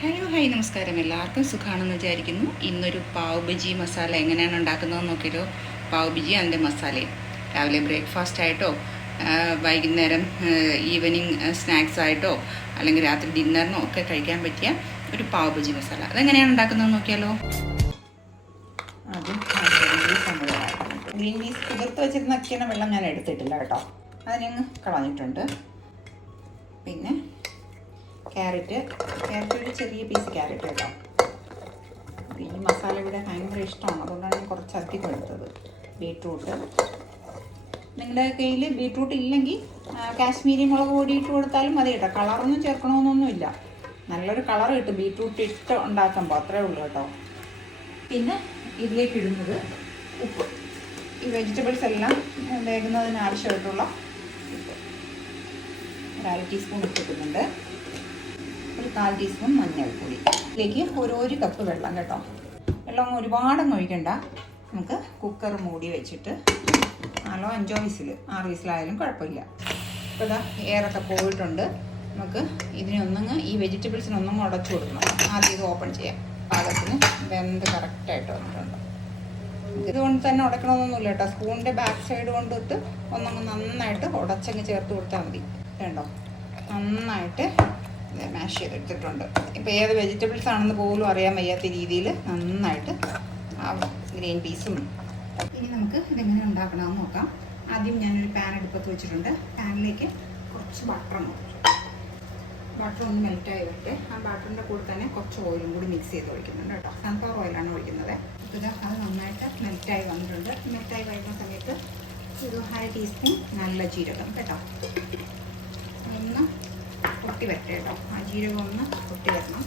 Hello hi നമസ്കാരം. എല്ലാവർക്കും സുഖമാണെന്ന് വിചാരിക്കുന്നു. ഇന്നൊരു പാവ് ബജി മസാല എങ്ങനെയാണ് ഉണ്ടാക്കുന്നതെന്ന് നോക്കിയിട്ടോ പാവ് ബജി അതിന്റെ മസാലയും രാവിലെ ബ്രേക്ക്ഫാസ്റ്റ് ആയിട്ടോ വൈകുന്നേരം ഈവനിങ് സ്നാക്സ് ആയിട്ടോ അല്ലെങ്കിൽ രാത്രി ഡിന്നറിനോ ഒക്കെ കഴിക്കാൻ പറ്റിയ ഒരു പാവ് ബജി മസാല. അതെങ്ങനെയാണ് ഉണ്ടാക്കുന്നതെന്ന് നോക്കിയാലോ. ആദ്യം ഗ്രീൻ പീസ് കുതിർത്ത് വെച്ചിരുന്ന അക്കിയുടെ വെള്ളം ഞാൻ എടുത്തിട്ടില്ല കേട്ടോ. അതിനെ കളഞ്ഞിട്ടുണ്ട്. ക്യാരറ്റ് ക്യാരറ്റ് ഒരു ചെറിയ പീസ് ക്യാരറ്റ് കേട്ടോ. ഈ മസാല ഇവിടെ ഭയങ്കര ഇഷ്ടമാണ്. അതുകൊണ്ടാണ് ഞാൻ കുറച്ച് അധികം എടുത്തത്. ബീട്രൂട്ട് നിങ്ങളുടെ കയ്യിൽ ബീട്രൂട്ട് ഇല്ലെങ്കിൽ കാശ്മീരി മുളക് പൊടി ഇട്ട് കൊടുത്താലും മതി കേട്ടോ. കളറൊന്നും ചേർക്കണമെന്നൊന്നുമില്ല. നല്ലൊരു കളർ കിട്ടും. ബീട്രൂട്ട് ഇട്ട് ഉണ്ടാക്കുമ്പോൾ അത്രേ ഉള്ളൂ കേട്ടോ. പിന്നെ ഇതിലേക്ക് ഇടുന്നത് ഉപ്പ്. ഈ വെജിറ്റബിൾസ് എല്ലാം വേകുന്നതിന് ആവശ്യമായിട്ടുള്ള ഉപ്പ്. ഒരു അര ടീസ്പൂൺ ഉപ്പ് ഇടുന്നുണ്ട്. ഒരു കാൽ ടീസ്പൂൺ മഞ്ഞൾപ്പൊടി. ഇതിലേക്ക് ഒരു ഒരു കപ്പ് വെള്ളം കേട്ടോ. വെള്ളം ഒരുപാട് ഒഴിക്കണ്ട. നമുക്ക് കുക്കർ മൂടി വെച്ചിട്ട് നാലോ അഞ്ചോ വിസിൽ ആറ് വിസിലായാലും കുഴപ്പമില്ല. ഇപ്പോൾ ഇതാ എയറൊക്കെ പോയിട്ടുണ്ട്. നമുക്ക് ഇതിനെ ഒന്നങ്ങ് ഈ വെജിറ്റബിൾസിനൊന്നും ഉടച്ചു കൊടുക്കണം. ആദ്യം ഇത് ഓപ്പൺ ചെയ്യാം. പാകത്തിന് വെന്ത് കറക്റ്റായിട്ട് വന്നിട്ടുണ്ട്. ഇതുകൊണ്ട് തന്നെ ഉടക്കണമെന്നൊന്നുമില്ല കേട്ടോ. സ്പൂണിന്റെ ബാക്ക് സൈഡ് കൊണ്ടിട്ട് ഒന്നങ്ങ് നന്നായിട്ട് ഉടച്ചങ്ങ് ചേർത്ത് കൊടുത്താൽ മതി. വേണ്ടോ നന്നായിട്ട് മാഷ് ചെയ്തെടുത്തിട്ടുണ്ട് ഇപ്പോൾ ഏത് വെജിറ്റബിൾസ് ആണെന്ന് പോലും അറിയാൻ വയ്യാത്ത രീതിയിൽ നന്നായിട്ട് ആ ഗ്രീൻ പീസും ഇനി നമുക്ക് ഇതെങ്ങനെ ഉണ്ടാക്കണമെന്ന് നോക്കാം. ആദ്യം ഞാനൊരു പാൻ അടുപ്പത്ത് വെച്ചിട്ടുണ്ട്. പാനിലേക്ക് കുറച്ച് ബട്ടർ ബട്ടർ ഒന്ന് മെൽറ്റായി വരട്ടെ. ആ ബട്ടറിന്റെ കൂടെ തന്നെ കുറച്ച് ഓയിലും കൂടി മിക്സ് ചെയ്ത് ഒഴിക്കുന്നുണ്ട് കേട്ടോ. സൺഫ്ലവർ ഓയിലാണ് ഒഴിക്കുന്നത്. ഇത് അത് നന്നായിട്ട് മെൽറ്റായി വന്നിട്ടുണ്ട്. മെൽറ്റായി വരുന്ന സമയത്ത് ഒരു അര ടീസ്പൂൺ നല്ല ജീരകം കേട്ടോ. പൊട്ടി വരട്ടെ കേട്ടോ. ആ ജീരകം ഒന്ന് പൊട്ടി വരണം.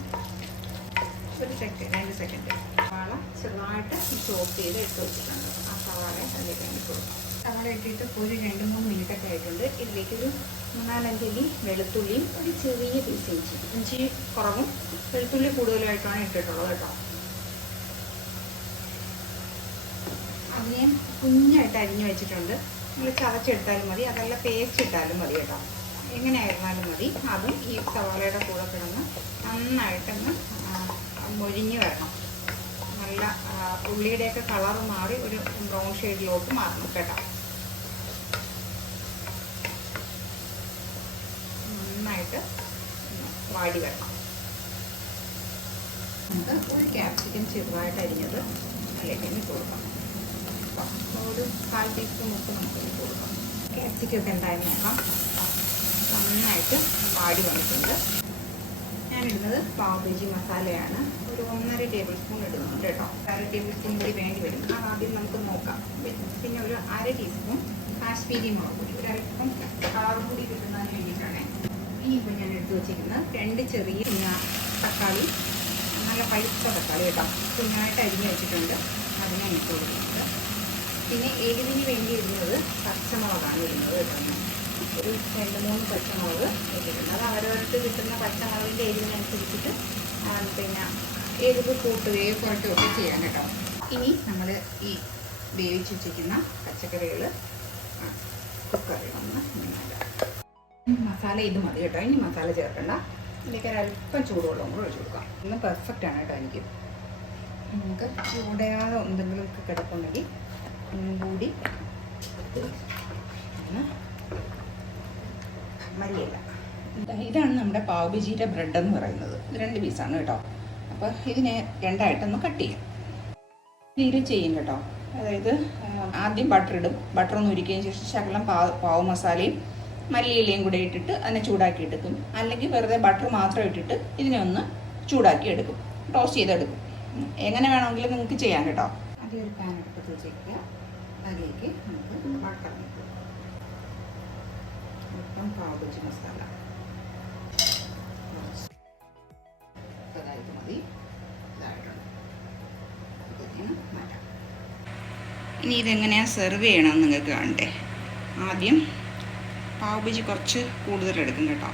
ഒരു സെക്കൻഡ് രണ്ട് സെക്കൻഡ് സവാള ചെറുതായിട്ട് ചോപ്പ് ചെയ്ത് ഇട്ട് വെച്ചിട്ടുണ്ട്. ആ സവാള അതിലേക്ക് ഇട്ട് കൊടുക്കാം. സവാള ഇട്ടിട്ട് ഒരു രണ്ട് മൂന്ന് മിനിറ്റ് ഒക്കെ ആയിട്ടുണ്ട്. ഇതിലേക്ക് ഒരു മൂന്നാലഞ്ചല്ലി വെളുത്തുള്ളിയും ഒരു ചെറിയ പീസ് ഇഞ്ചി. ഇഞ്ചി കുറവും വെളുത്തുള്ളി കൂടുതലായിട്ടാണ് ഇട്ടിട്ടുള്ളത് കേട്ടോ. അതിനെ കുഞ്ഞായിട്ട് അരിഞ്ഞു വെച്ചിട്ടുണ്ട്. നമ്മൾ ചതച്ചെടുത്താലും മതി. അതല്ല പേസ്റ്റ് ഇട്ടാലും മതി കേട്ടോ. എങ്ങനെ ആയിരുന്നാലും മതി. അതും ഈ സവാളയുടെ കൂടെ കിടന്ന് നന്നായിട്ടൊന്ന് മൊരിഞ്ഞ് വരണം. നല്ല ഉള്ളിയുടെയൊക്കെ കളർ മാറി ഒരു ബ്രൗൺ ഷെയ്ഡിലോട്ട് മാറണം കേട്ടോ. നന്നായിട്ട് വാടി വരണം. നമുക്ക് ഒരു ക്യാപ്സിക്കം ചെറുതായിട്ട് അരിഞ്ഞത് അതിലേക്ക് ഇട്ട് കൊടുക്കാം ഒരു കാൽ ടീസ്പൂൺ ഒക്കെ നമുക്ക് കൊടുക്കാം ക്യാപ്സിക്കം ഒക്കെ എന്തായാലും നോക്കാം നന്നായിട്ട് പാടി വന്നിട്ടുണ്ട്. ഞാനിടുന്നത് പാവബജി മസാലയാണ്. ഒരു ഒന്നര ടേബിൾ സ്പൂൺ ഇടുന്നുണ്ട് കേട്ടോ. അര ടേബിൾ സ്പൂൺ കൂടി വേണ്ടി വരും. അത് ആദ്യം നമുക്ക് നോക്കാം. പിന്നെ ഒരു അര ടീസ്പൂൺ കാശ്മീരി മുളക് പൊടി. ഒരു അരപ്പം കളർ കൂടി കിട്ടുന്നതിന് വേണ്ടിയിട്ടാണ്. ഇപ്പം ഞാൻ എടുത്തു വെച്ചിരിക്കുന്നത് രണ്ട് ചെറിയ തക്കാളി. നല്ല പഴുത്ത തക്കാളി കേട്ടോ. കുഞ്ഞായിട്ട് അരിഞ്ഞ് വെച്ചിട്ടുണ്ട്. അതിനെ ഇട്ട് കൊടുക്കുന്നത് പിന്നെ എരിവിന് വേണ്ടി ഇടുന്നത് പച്ചമുളകാണ് ഇടുന്നത് കേട്ടോ. ഒരു രണ്ട് മൂന്ന് പച്ചമുളക് ഇട്ടിട്ടുണ്ട്. അത് അവരവർക്ക് കിട്ടുന്ന പച്ചമുളകിന്റെ എരിവിനനുസരിച്ചിട്ട് പിന്നെ എരിവ് കൂട്ടുകയോ കുറയ്ക്കുകയോ ഒക്കെ ചെയ്യാൻ കേട്ടോ. ഇനി നമ്മൾ ഈ വേവിച്ച് വെച്ചിരിക്കുന്ന പച്ചക്കറികൾ കുക്കറിൽ ഒന്ന് മസാല ഇത് മതി കേട്ടോ. ഇനി മസാല ചേർക്കണ്ട. ഇതിലേക്ക് ഒരല്പം ചൂടുവെള്ളം കൂടെ ഒഴിച്ചു കൊടുക്കാം. ഇന്ന് പെർഫെക്റ്റ് ആണ് കേട്ടോ എനിക്ക്. നമുക്ക് ചൂടയാതെ എന്തെങ്കിലുമൊക്കെ കിടപ്പുണ്ടെങ്കിൽ ഒന്നും കൂടി ഒന്ന് മല്ലിയില ഇതാണ് നമ്മുടെ പാവ് ബജിയുടെ ബ്രെഡ് എന്ന് പറയുന്നത്. ഇത് രണ്ട് പീസാണ് കേട്ടോ. അപ്പോൾ ഇതിനെ രണ്ടായിട്ടൊന്ന് കട്ട് ചെയ്യാം. ഇത് ചെയ്യും കേട്ടോ. അതായത് ആദ്യം ബട്ടർ ഇടും. ബട്ടർ ഒന്ന് ഉരുക്കിയതിന് ശേഷം ശകലം പാവ് പാവ് മസാലയും മല്ലിയിലയും കൂടെ ഇട്ടിട്ട് അതിനെ ചൂടാക്കി എടുക്കും. അല്ലെങ്കിൽ വെറുതെ ബട്ടർ മാത്രം ഇട്ടിട്ട് ഇതിനെ ഒന്ന് ചൂടാക്കി എടുക്കും. ടോസ്റ്റ് ചെയ്തെടുക്കും. എങ്ങനെ വേണമെങ്കിലും നിങ്ങൾക്ക് ചെയ്യാം കേട്ടോ. ആദ്യം ഒരു പാൻ അതിലേക്ക് നമുക്ക് ബട്ടർ ഇട്ട് മൊത്തം പാവച്ച് മസാല. ഇനി ഇതെങ്ങനെയാണ് സെർവ് ചെയ്യണമെന്ന് നിങ്ങൾക്ക് കാണണ്ടേ? ആദ്യം പാവ് ബജി കുറച്ച് കൂടുതൽ എടുക്കും കേട്ടോ.